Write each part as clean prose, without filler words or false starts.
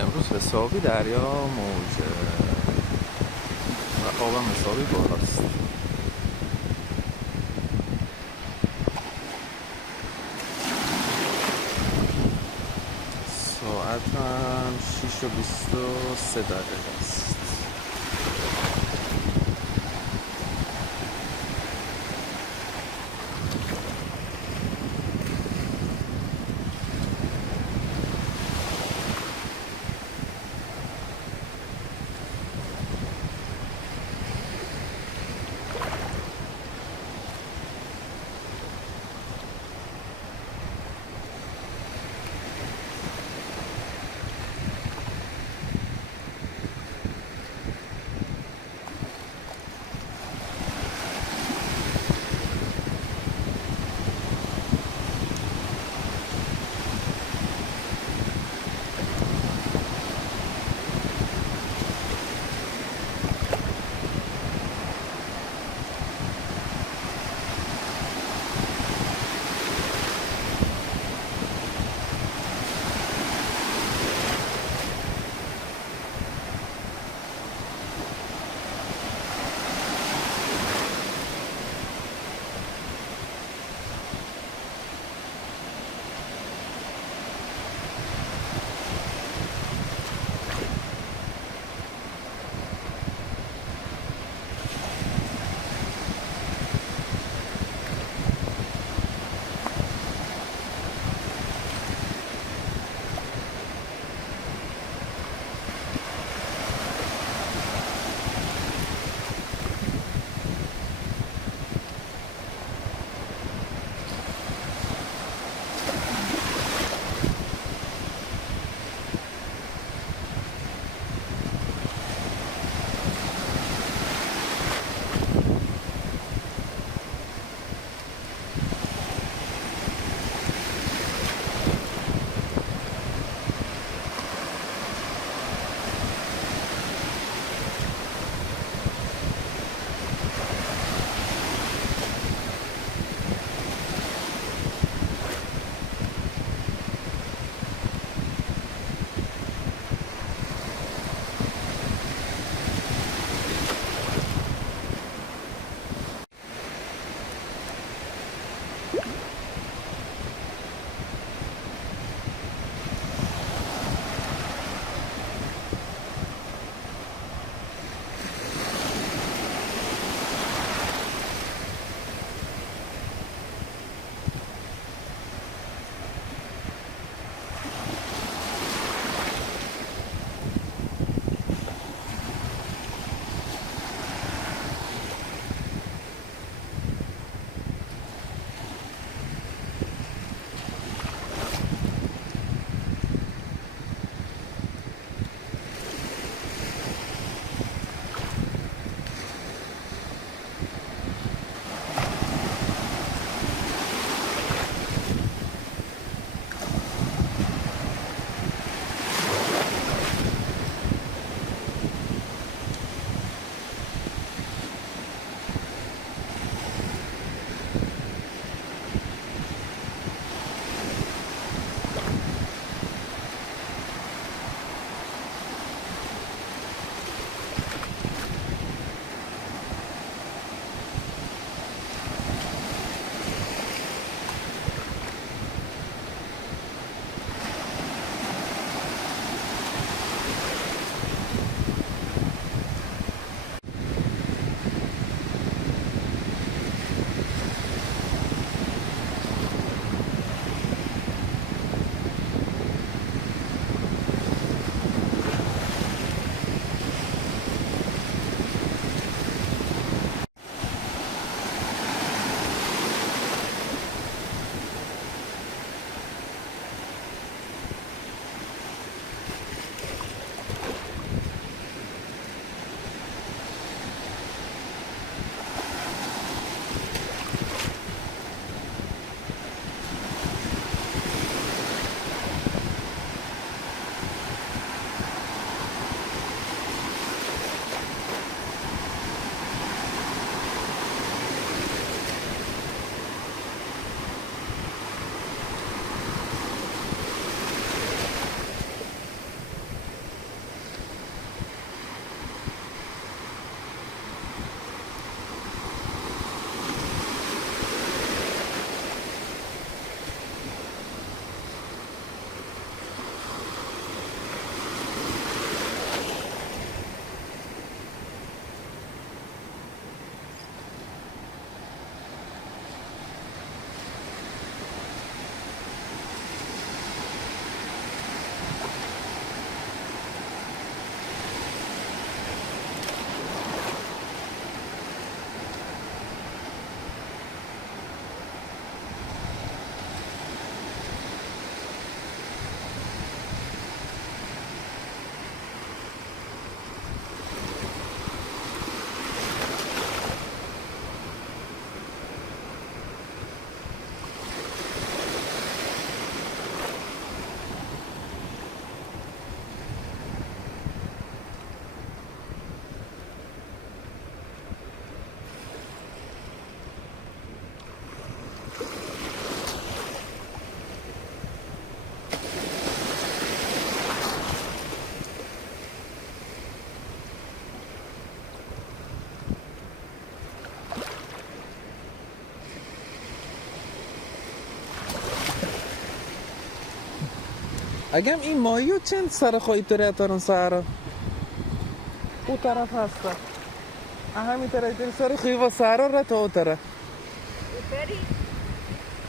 امروز حسابی دریا موجه و آبم حسابی بالاست. ساعتم 6:23 است. اگم این ماهیو چند سر خواهی تره اتارن سهره او طرف هسته همین طرف سر خواهی و سهره را تا او طرف بری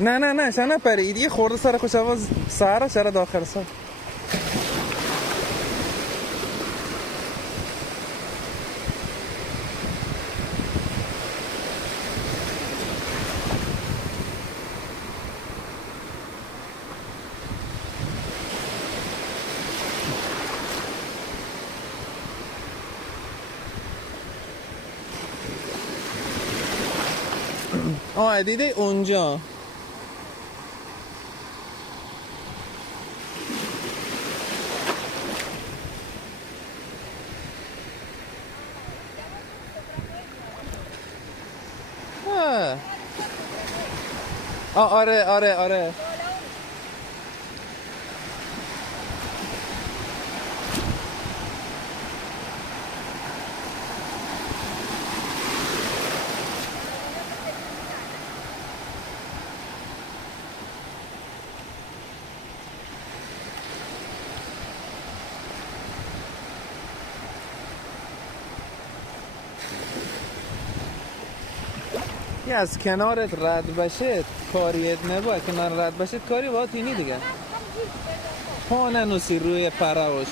نه شنه پری دیگه خورده سر خوش آواز سهره شره داخل سر آه دیده اونجا آره یه از کنارت رد بشه کاریت نباید کنار رد بشه کاری باید اینی دیگه پا ننوسی روی پراوش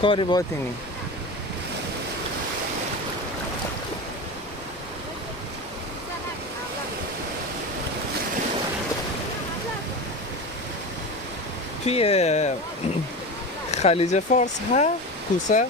کاری باید اینی توی خلیج فارس ها کوسه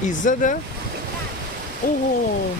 ایزده اوه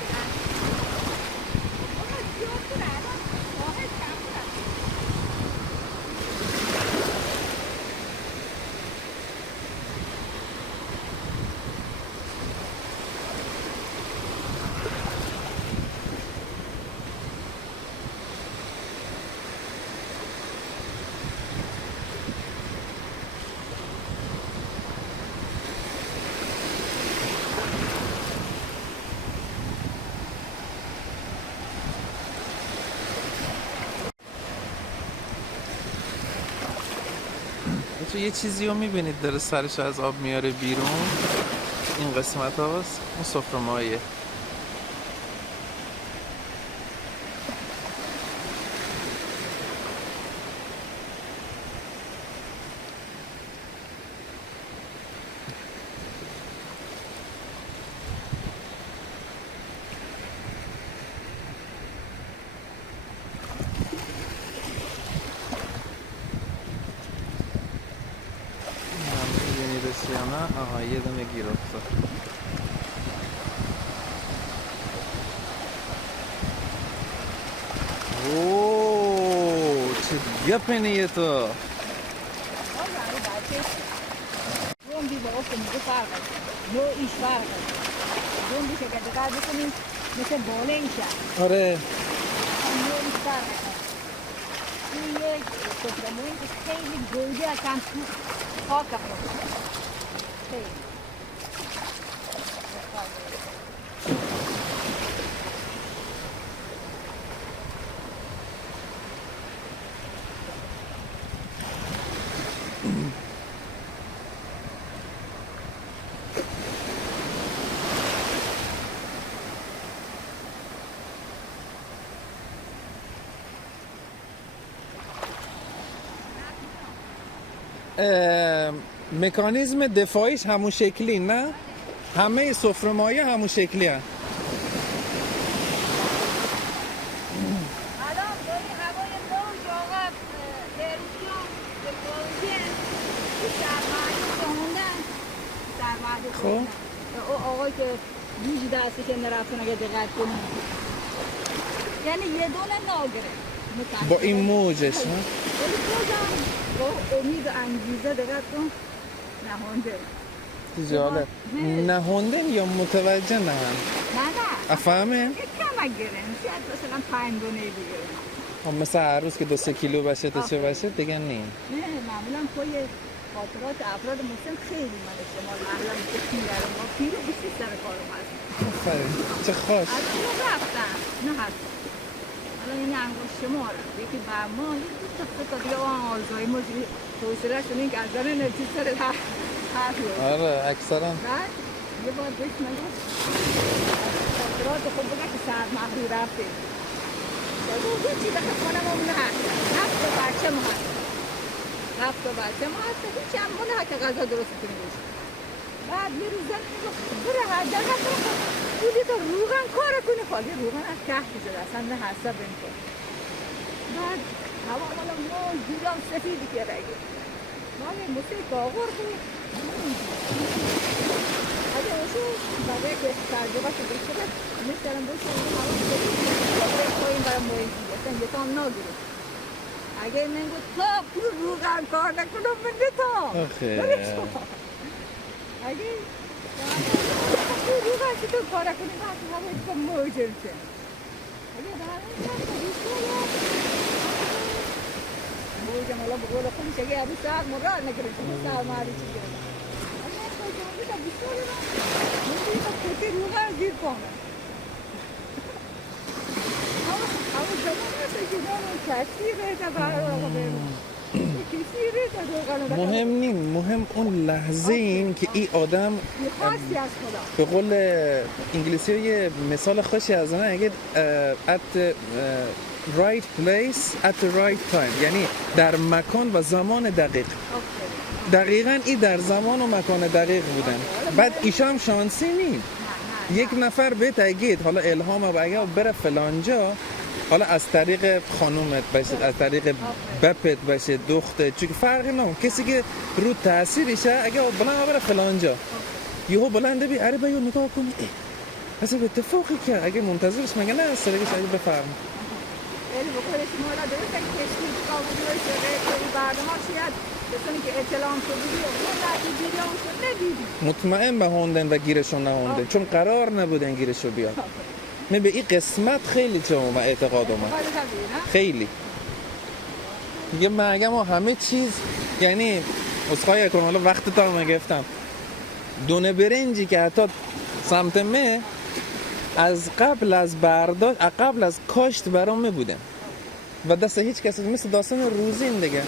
یه چیزی رو میبینید داره سرش از آب میاره بیرون این قسمت هاست اون سفره مایه آها یه دونه گیر افتاد اوه چه گپنیه تو اون بی با افتم میگه فرق نو ایش فرق اون بیشه که دقیقا بکنیم مثل باله ایشه آره نو ایش فرق این یک سفرمون که خیلی گوده اصلا تو خاک خود خیلی مکانیزم دفاعیش همون شکلی نه؟ همه سفره‌مایه همون شکلی هست الان داری هوای موج آقا تلویزیون تکنولوژی سرمایه خوندن سرمایه خب او آقای که بیج دستی که نرفتون اگه دقت کنید یعنی یه دونه ناگره با این موجش ها؟ ولی بازم با امید و انگیزه دقت کن نهانده جالب نهوندن یا متوجه نه نه افهمه؟ یک کمک گرم شاید مثلا 5 دونه دیگه خب مثل هر روز که 2-3 کیلو باشه تا چه باشه دیگه نیم نه معمولا توی خاطرات افراد مسلم خیلی من استعمال معمولا که پیره ما پیره بیشتر سر کارم هست آفرین چه خوش از اون رفتن نه هست الان یعنی انگوش شمارم یکی بر ما یکی تا دیگه آن آلزایمر توصیلشون این که از داره نتیج سر حرف آره اکثرا بعد یه بار بهش نگو خاطرات خود بگه که سر محلی رفته بگو هیچی دقیق کنم اون هست رفت و بچه ما هست رفت و بچه ما هست هیچی هم مونه که غذا درست کنی بشه بعد یه روز زن میگو بره حداقل بره بودی تو روغن کار کنی خالی روغن از که شده اصلا نه حساب این کن بعد هوا مالا ما جولام سفیدی که رگه ما یه موسیقی باغور کنی اگه اوشو برای که ترجمه که بشه میشترم باشه این هوا سفید این برای مویی اصلا یه تام ناگیره اگه نگو تا روغن کار نکنم من نتام آخه اگه روغن که تو کار کنی وقتی هوا ایتکا موجم شه اگه موجم حالا بقول خودش اگه ابو ساق مراد نگره چون ساق ماری چی گره اگه موجم بیتا بیشتره را موجی تا کتی روغن گیر کنه اما زمان هسته که دارم کسی ریتا برای آقا برم کسی ریتا روغن مهم نیم مهم اون لحظه این که این آدم خاصی از خدا به قول انگلیسی یه مثال خوشی از اون اگه at the right place at the right time یعنی در مکان و زمان دقیق دقیقاً این در زمان و مکان دقیق بودن بعد ایشا هم شانسی نیم یک نفر بهت اگید حالا الهام و اگه بره فلانجا حالا از طریق خانومت باشه از طریق بپت باشه دختر چون فرقی نمون کسی که رو تاثیرشه اگه بلند بره فلانجا یهو بلنده بی عربه یا نگاه کنی اصلا به اتفاقی که اگه منتظرش مگه نه از سرگش اگه بفرم یعنی بکنه شما را درست اگه کشتی قابلی های شده که برنامه شاید بسانی که اطلاع شدی اون لحظه دیدی اون شد ندیدی مطمئن به هوندن و گیرشون نهوندن چون قرار نبودن گیرشو بیاد من به این قسمت خیلی چون من اعتقاد اومد خیلی دیگه مگه ما همه چیز یعنی اسخای کن حالا وقت تا من گفتم دونه برنجی که حتی سمت مه از قبل از برداشت قبل از کاشت برام بودن و دست هیچ کسی مثل داستان روزین دیگه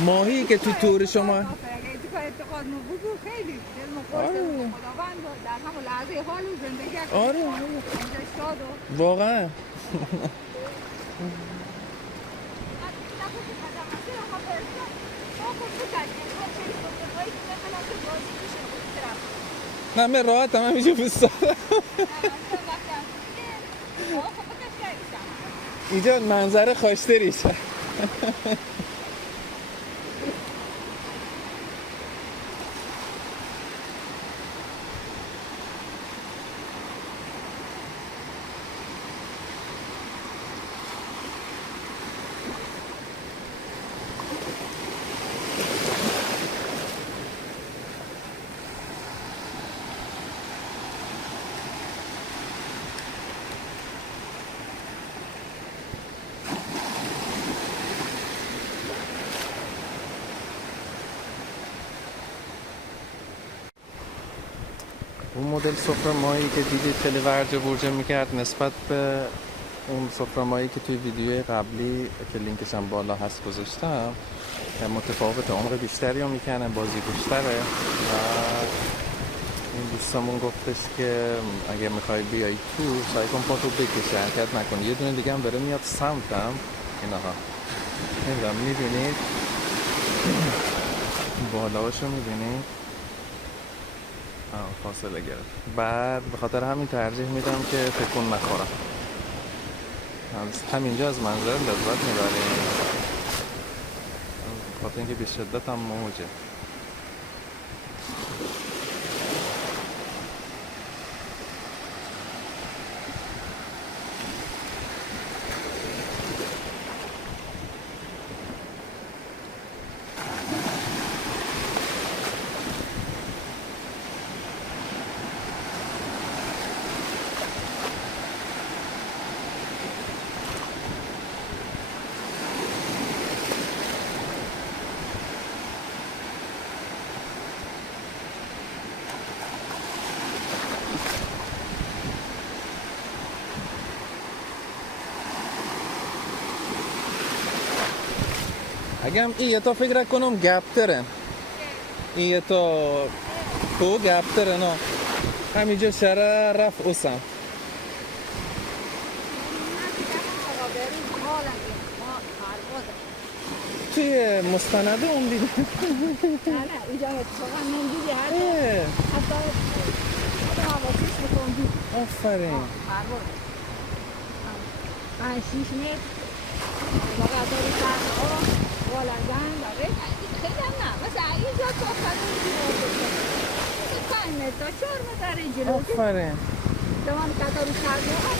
ماهی که تو تور شما اعتقاد مو بگو خیلی دل مخورد خداوند در همون لحظه حال و زندگی آره اینجا شاد و واقعا نه من راحت هم همیشه بستارم اینجا منظره خاشتریشه اون مدل سفره‌مایی که دیدید خیلی ورجه برجه میکرد نسبت به اون سفره‌مایی که توی ویدیوی قبلی که لینکش هم بالا هست گذاشتم متفاوت عمق بیشتری رو میکنه بازی بیشتره و این دوستمون گفتش که اگه میخوای بیای تو سعی کن پاتو بکشه حرکت نکن یه دونه دیگه هم داره میاد سمتم اینها نمیدونم میبینید بالاهاشو میبینید فاصله گرفت بعد به خاطر همین ترجیح میدم که تکون نخورم همینجا از منظر لذت میبریم خاطر اینکه به شدت هم موجه اگم این تا فکر کنم گپترن این تا تو گپترن ها همینجا شرع رفت اسم توی مستنده اون دیدم نه اینجا اتفاقا من دیدی حتی حواسیش بکن دید آفرین من 6 متر با قطار سرها بالندن داره خیلی هم نه مثلا اینجا تا خطار دیگه 5 متر تا 4 متر جلو آفرین زمان قطار سرها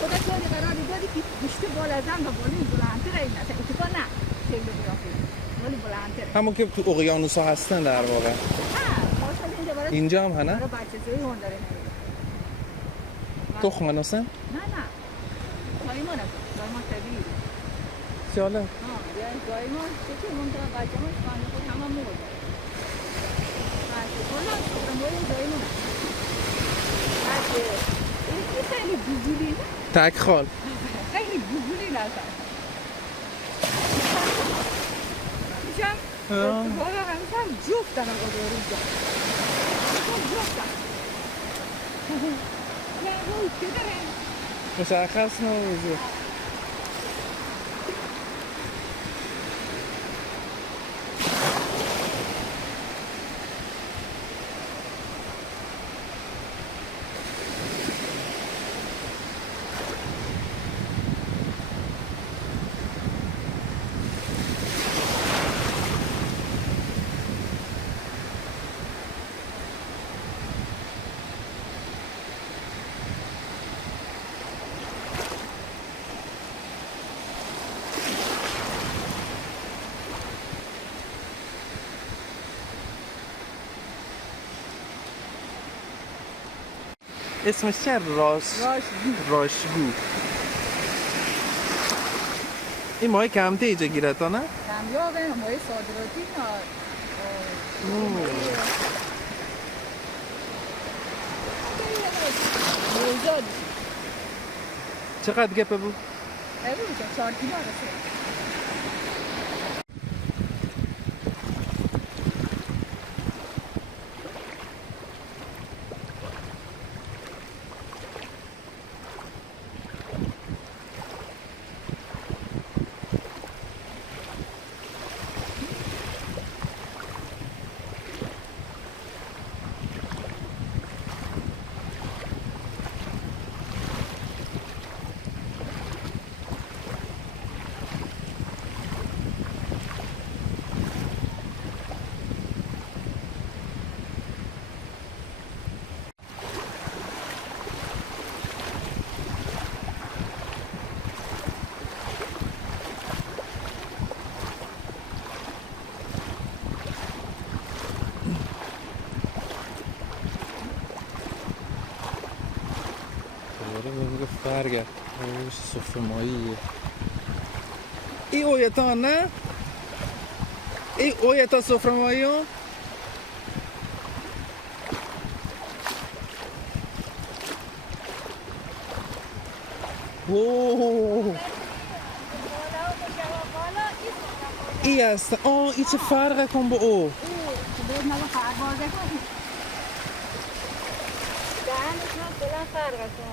خدا شاید قراری دادی که گشته بالندن و بالین بلندتر این نه اتفاق نه سیلوگرافی ولی بلندتر همون که تو اقیانوس ها هستن در واقع نه ماشاءالله اینجا برای اینجا هم هنه؟ برای بچه زوی هون داره تخم هستن؟ نه زایمان طبیعی سیاله یعنی زایمان که منطقه بچه ما خانه خود همه مرد کلا مورد زایمان این خیلی بزرگی نه؟ تک خال خیلی بزرگی نه میشم بالا همیشه جفت دارم قداری جا جفتم نه روی که دارم مشخص نمیشه اسمش چه؟ راشگو این ماه کمته اینجا گیره تا نه؟ کمیابه ماه صادراتی نه چقدر گپه بود؟ بگو 4 کیلو رسید برگرد سفره ماییه ای اویتا نه؟ ای اویتا سفره مایی ها؟ ای است ای چه فرقه کن با او باید نگه فربازه کنی دهنش من کلا فرقه کن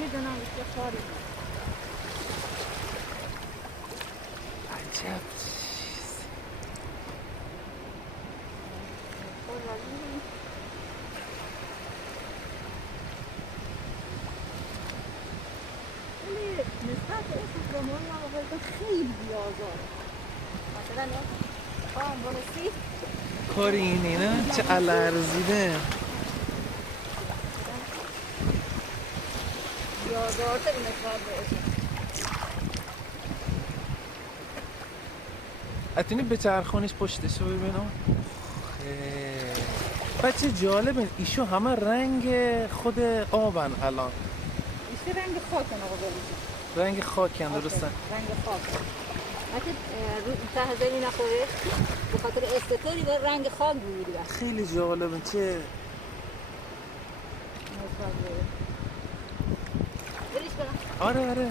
یه دنم استخاری عجب چیز ولی نسبت به این سفرمانی هم خیلی بیازاره مثلا خواهم بانسی کاری اینی نه؟ چه الارزیده بیازارتر نسبت به این اتونی به چرخونش پشتش رو ببینم بچه جالبه ایشو همه رنگ خود آبن الان ایشته رنگ خاکن آقا بلیدی رنگ خاکن درسته رنگ خاک وقتی رو ته زمین نخوره به خاطر استطوری و رنگ خاک بودی خیلی جالبه چه بریش کنم آره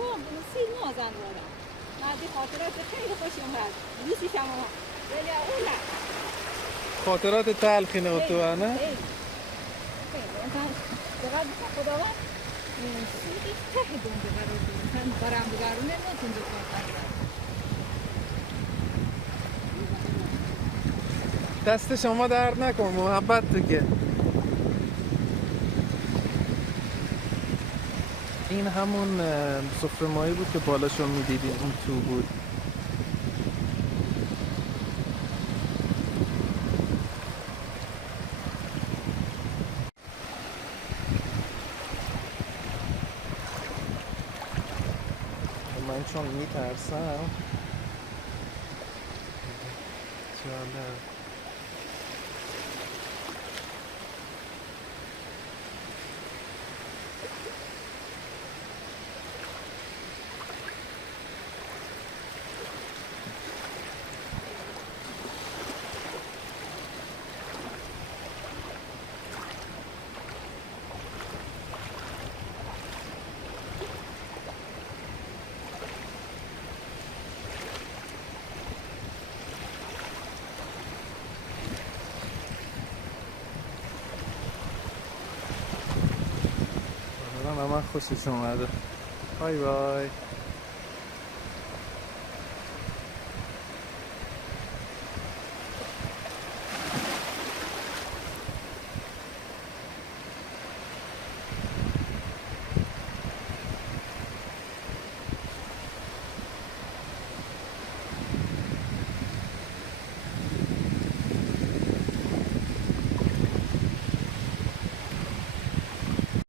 خب سی نازن دارم بعدی خاطرات خیلی خوشی اومد دوستیشم اومد ولی اولا خاطرات تلخی نه تو نه چقدر خداوند سیدی ته دونده برام بگرونه نتونده کنم دست شما درد نکن محبت دیگه. این همون سفره ماهی بود که بالاشو میدیدیم اون تو بود. من چون میترسم جالب. من خوشش اومده. بای بای.